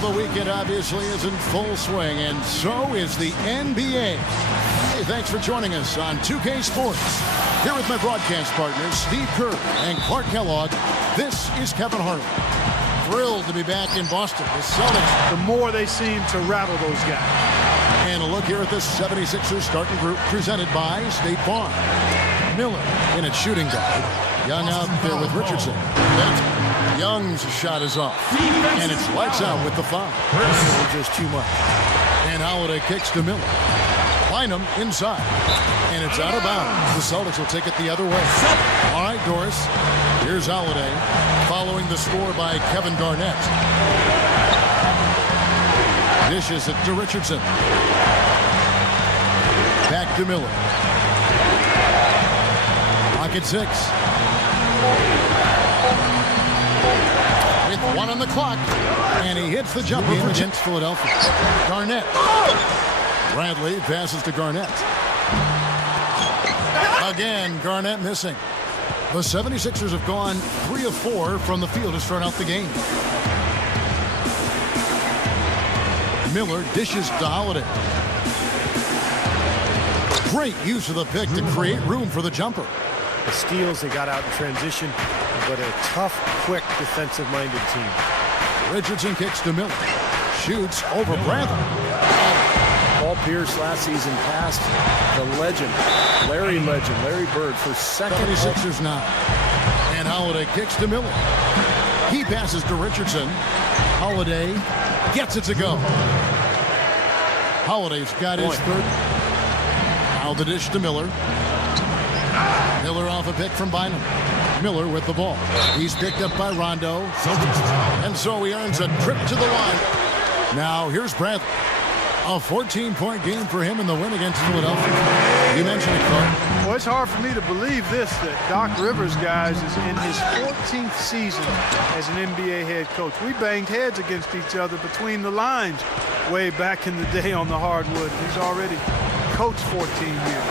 the weekend obviously is in full swing, and so is the NBA. Hey, thanks for joining us on 2K Sports. Here with my broadcast partners, Steve Kerr and Clark Kellogg, this is Kevin Harlan. Thrilled to be back in Boston. The Celtics, the more they seem to rattle those guys. And a look here at the 76ers starting group presented by State Farm. Miller in at shooting guard. Young out there with Richardson. Young's shot is off. And it's lights out with the foul. Just too much. And Holiday kicks to Miller. Bynum inside. And it's out of bounds. The Celtics will take it the other way. All right, Doris. Here's Holiday following the score by Kevin Garnett. Dishes it to Richardson. Back to Miller. Pocket 6. With 1 on the clock. And he hits the jump in against Philadelphia. Garnett. Bradley passes to Garnett. Again, Garnett missing. The 76ers have gone 3 of 4 from the field to start out the game. Miller dishes to Holiday. Great use of the pick to create room for the jumper. The steals they got out in transition, but a tough, quick, defensive-minded team. Richardson kicks to Miller. Shoots over Bradley. Paul Pierce last season passed the legend, Larry Bird for second. 76ers now. And Holiday kicks to Miller. He passes to Richardson. Holiday gets it to go. Holiday's got his third. Now the dish to Miller. Miller off a pick from Bynum. Miller with the ball. He's picked up by Rondo. And so he earns a trip to the line. Now here's Bradley. A 14-point game for him in the win against Philadelphia. You mentioned it, Clark. Well, it's hard for me to believe this, that Doc Rivers, guys, is in his 14th season as an NBA head coach. We banged heads against each other between the lines way back in the day on the hardwood. He's already coached 14 years.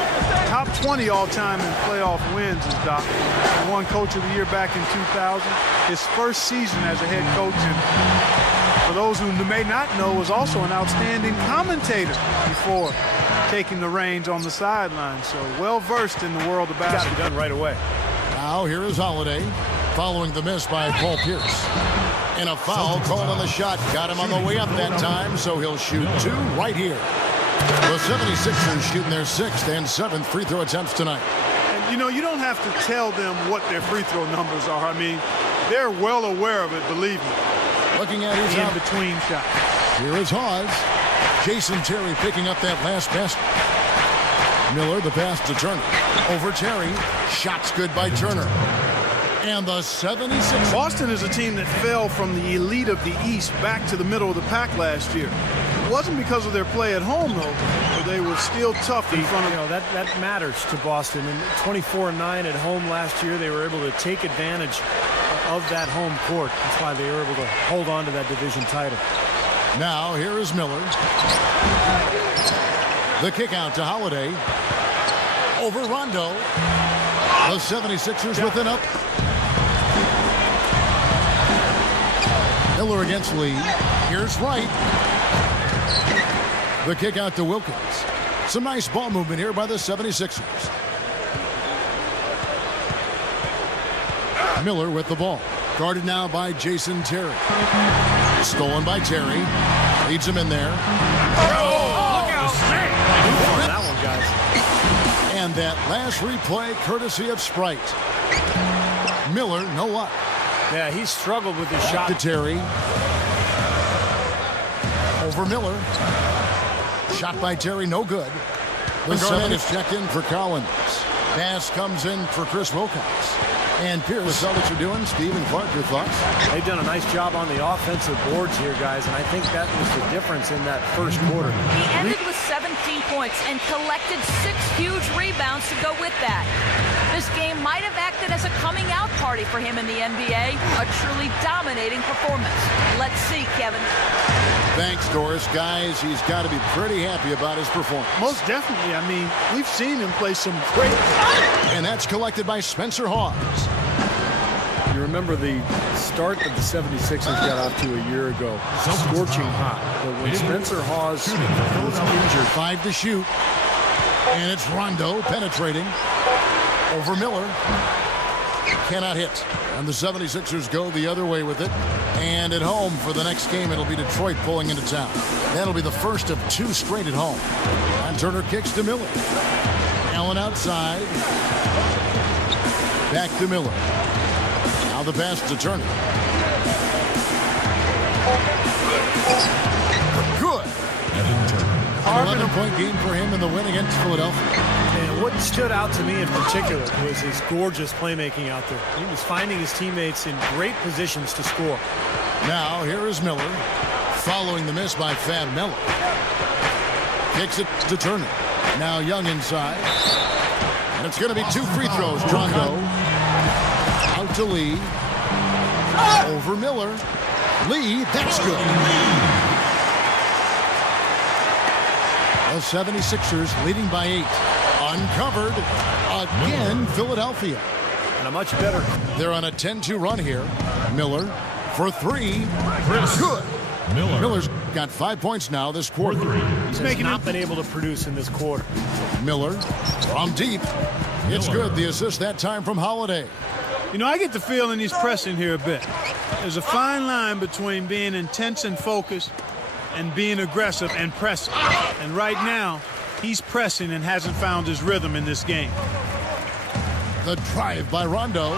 Top 20 all-time in playoff wins is Doc. He won Coach of the Year back in 2000. His first season as a head coach, and for those who may not know, was also an outstanding commentator before taking the reins on the sideline. So well-versed in the world of basketball. Got it done right away. Now here is Holiday following the miss by Paul Pierce. And a foul called on the shot. Got him on the way up that time, so he'll shoot 2 right here. The 76ers shooting their 6th and 7th free throw attempts tonight. And, you know, you don't have to tell them what their free throw numbers are. I mean, they're well aware of it, believe me. Looking at his in between shots. Here is Hawes. Jason Terry picking up that last basket. Miller, the pass to Turner. Over Terry. Shots good by Turner. And the 76ers. Boston is a team that fell from the elite of the East back to the middle of the pack last year. It wasn't because of their play at home, though, but they were still tough in front of... You know, that matters to Boston. And 24-9 at home last year, they were able to take advantage of that home court. That's why they were able to hold on to that division title. Now, here is Miller. The kick out to Holiday. Over Rondo. The 76ers with it up. Miller against Lee. Here's Wright. The kick out to Wilkins. Some nice ball movement here by the 76ers. Miller with the ball. Guarded now by Jason Terry. Stolen by Terry. Leads him in there. Oh, look out. That one, guys. And that last replay courtesy of Sprite. Miller, no luck. Yeah, he struggled with his shot. To Terry. Over Miller. Shot by Terry, no good. The 7 is checked in for Collins. Pass comes in for Chris Wilcox. And Pierce, the Celtics are doing. Steve and Clark, your thoughts? They've done a nice job on the offensive boards here, guys, and I think that was the difference in that first quarter. He ended with 17 points and collected 6 huge rebounds to go with that. This game might have acted as a coming-out party for him in the NBA, a truly dominating performance. Let's see, Kevin. Thanks, Doris. Guys, he's got to be pretty happy about his performance. Most definitely. I mean, we've seen him play some great... And that's collected by Spencer Hawes. You remember the start that the 76ers got off to a year ago. Scorching hot. But when Spencer Hawes was injured. 5 to shoot. And it's Rondo penetrating over Miller. Cannot hit. And the 76ers go the other way with it. And at home for the next game, it'll be Detroit pulling into town. That'll be the first of 2 straight at home. And Turner kicks to Miller. Allen outside. Back to Miller. Now the pass to Turner. Good. 11-point game for him in the win against Philadelphia. And what stood out to me in particular was his gorgeous playmaking out there. He was finding his teammates in great positions to score. Now here is Miller, following the miss by Fab Miller. Kicks it to Turner. Now Young inside. And it's going to be 2 free throws. Rondo out to Lee. Over Miller. Lee, that's good. The 76ers leading by 8. Uncovered again, Philadelphia. And a much better. They're on a 10-2 run here. Miller for 3. Good. Miller's got 5 points now this quarter. He's not been able to produce in this quarter. Miller from deep. It's good. The assist that time from Holiday. You know, I get the feeling he's pressing here a bit. There's a fine line between being intense and focused and being aggressive and pressing. And right now, he's pressing and hasn't found his rhythm in this game. The drive by Rondo.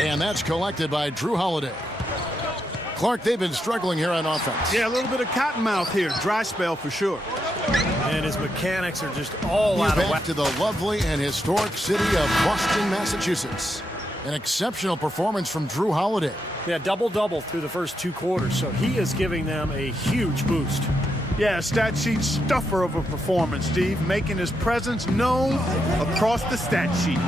And that's collected by Drew Holiday. Clark, they've been struggling here on offense. Yeah, a little bit of cottonmouth here. Dry spell for sure. And his mechanics are just all out of whack. Back to the lovely and historic city of Boston, Massachusetts. An exceptional performance from Drew Holiday. Yeah, double-double through the first 2 quarters, so he is giving them a huge boost. Yeah, stat sheet stuffer of a performance, Steve, making his presence known across the stat sheet.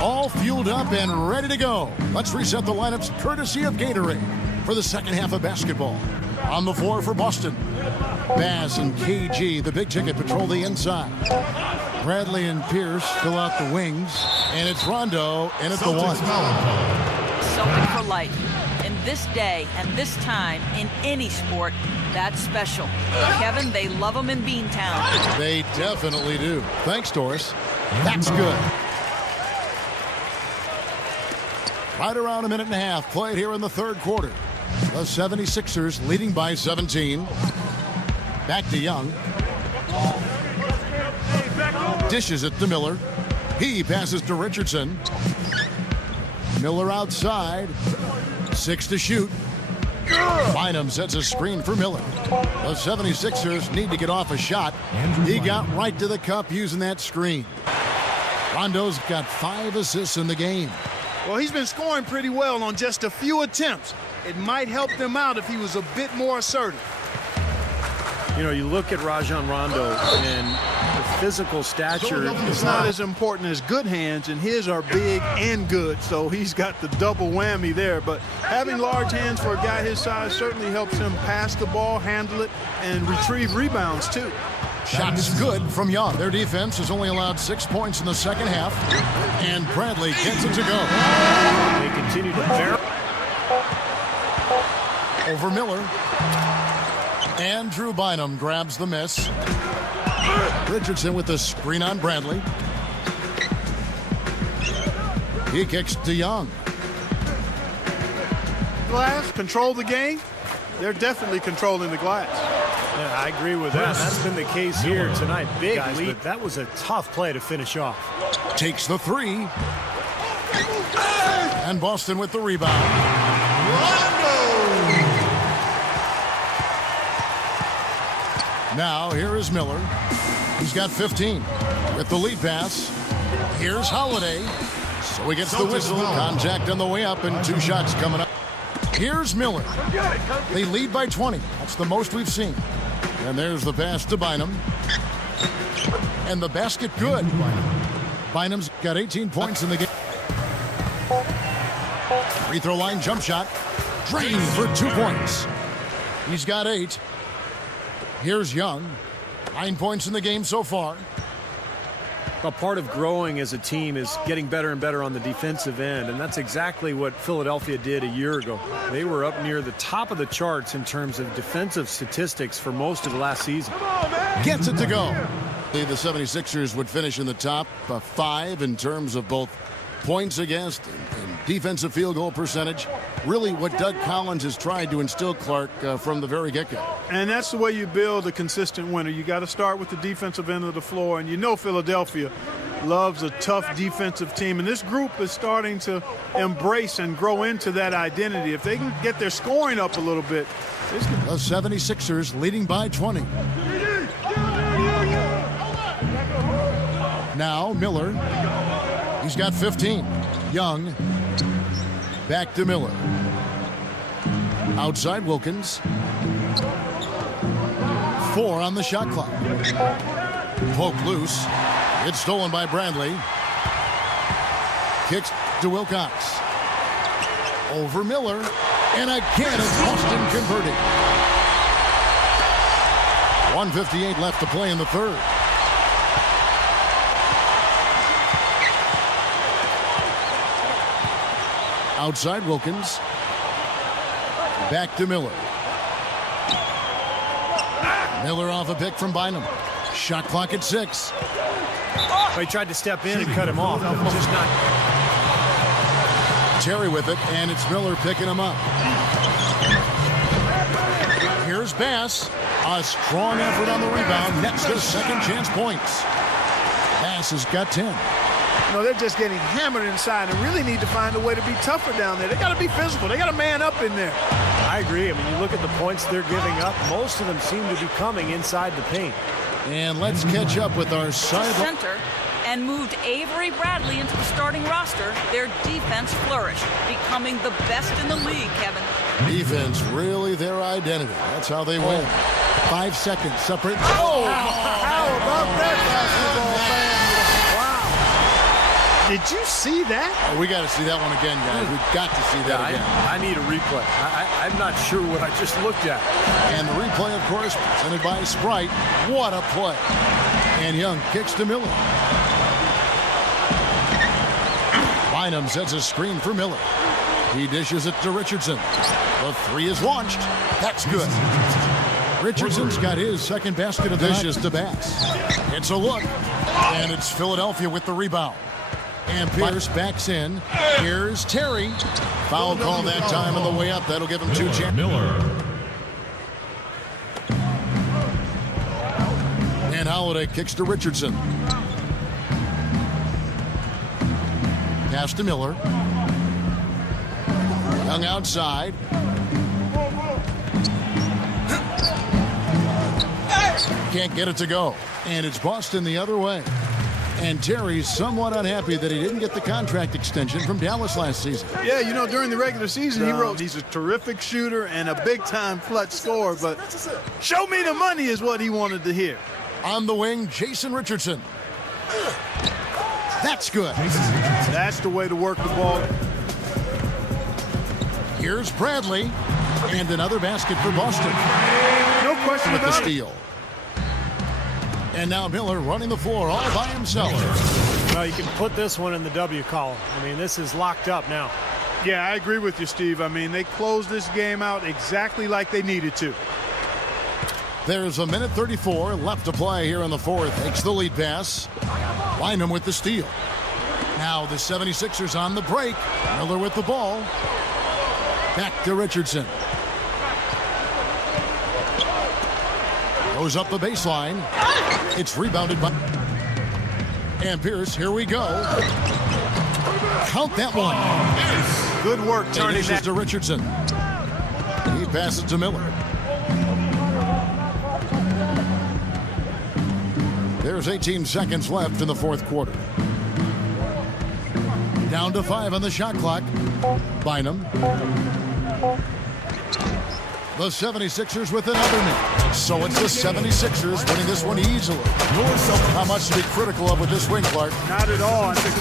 All fueled up and ready to go. Let's reset the lineups courtesy of Gatorade for the second half of basketball. On the floor for Boston, Bass and KG, the big ticket, patrol the inside. Bradley and Pierce fill out the wings, and it's Rondo in at the 1. Celtic for life. In this day and this time, in any sport, that's special. Kevin, they love them in Beantown. They definitely do. Thanks, Doris. That's good. Right around a minute and a half played here in the third quarter. The 76ers leading by 17. Back to Young. Dishes it to Miller. He passes to Richardson. Miller outside. 6 to shoot. Bynum sets a screen for Miller. The 76ers need to get off a shot. He got right to the cup using that screen. Rondo's got 5 assists in the game. Well, he's been scoring pretty well on just a few attempts. It might help them out if he was a bit more assertive. You know, you look at Rajon Rondo and the physical stature. It's not as important as good hands, and his are big and good, so he's got the double whammy there. But having large hands for a guy his size certainly helps him pass the ball, handle it, and retrieve rebounds, too. Shots good from Young. Their defense has only allowed 6 points in the second half, and Bradley gets it to go. They continue to bear. Over Miller. Andrew Bynum grabs the miss. Richardson with the screen on Bradley. He kicks to Young. Glass control the game. They're definitely controlling the glass. Yeah, I agree with that. That's been the case here tonight. Big lead. That was a tough play to finish off. Takes the 3. And Boston with the rebound. Now, here is Miller. He's got 15 with the lead pass. Here's Holiday. So he gets the whistle. Contact on the way up and 2 shots coming up. Here's Miller. They lead by 20. That's the most we've seen. And there's the pass to Bynum. And the basket good. Bynum's got 18 points in the game. Free throw line jump shot. Drained for 2 points. He's got 8. Here's Young. 9 points in the game so far. Well, part of growing as a team is getting better and better on the defensive end, and that's exactly what Philadelphia did a year ago. They were up near the top of the charts in terms of defensive statistics for most of the last season. Gets it to go. The 76ers would finish in the top 5 in terms of both points against and defensive field goal percentage. Really what Doug Collins has tried to instill, Clark, from the very get-go. And that's the way you build a consistent winner. You got to start with the defensive end of the floor, and you know Philadelphia loves a tough defensive team, and this group is starting to embrace and grow into that identity. If they can get their scoring up a little bit. The 76ers leading by 20. Now Miller. He's got 15. Young. Back to Miller. Outside Wilkins. 4 on the shot clock. Poke loose. It's stolen by Bradley. Kicks to Wilcox. Over Miller. And again it's Boston converting. 1:58 left to play in the third. Outside Wilkins. Back to Miller. Miller off a pick from Bynum. Shot clock at 6. He tried to step in and cut him off. Just not. Terry with it, and it's Miller picking him up. Here's Bass. A strong effort on the rebound. Nets their second chance points. Bass has got 10. You know, they're just getting hammered inside and really need to find a way to be tougher down there. They got to be physical. They got to man up in there. I agree. I mean, you look at the points they're giving up. Most of them seem to be coming inside the paint. And let's catch up with our center and moved Avery Bradley into the starting roster. Their defense flourished, becoming the best in the league, Kevin. Defense really their identity. That's how they win. 5 seconds separate. Oh! How about that, basketball fan? Did you see that? Oh, we got to see that one again, guys. We've got to see that again. I need a replay. I'm not sure what I just looked at. And the replay, of course, presented by Sprite. What a play. And Young kicks to Miller. Bynum sets a screen for Miller. He dishes it to Richardson. The 3 is launched. That's good. Richardson's got his second basket of the night. Dishes to Bass. It's a look. And it's Philadelphia with the rebound. And Pierce backs in. Here's Terry. Foul call that time on the way up. That'll give him 2 chances. Miller. And Holiday kicks to Richardson. Pass to Miller. Young outside. Can't get it to go. And it's Boston the other way. And Terry's somewhat unhappy that he didn't get the contract extension from Dallas last season. Yeah, you know, during the regular season, he wrote he's a terrific shooter and a big-time clutch scorer, but show me the money is what he wanted to hear. On the wing, Jason Richardson. That's good. That's the way to work the ball. Here's Bradley. And another basket for Boston. No question with the about it. steal. And now Miller running the floor all by himself. Well, you can put this one in the W column. I mean, this is locked up now. Yeah, I agree with you, Steve. I mean, they closed this game out exactly like they needed to. There's 1:34 left to play here in the fourth. Takes the lead pass. Bynum with the steal. Now the 76ers on the break. Miller with the ball. Back to Richardson. Goes up the baseline. It's rebounded by... And Pierce, here we go. Count that one. Good work turning that to Richardson. He passes to Miller. There's 18 seconds left in the fourth quarter. Down to 5 on the shot clock. Bynum. The 76ers with another minute. So it's the 76ers winning this one easily. How much to be critical of with this win, Clark? Not at all. I think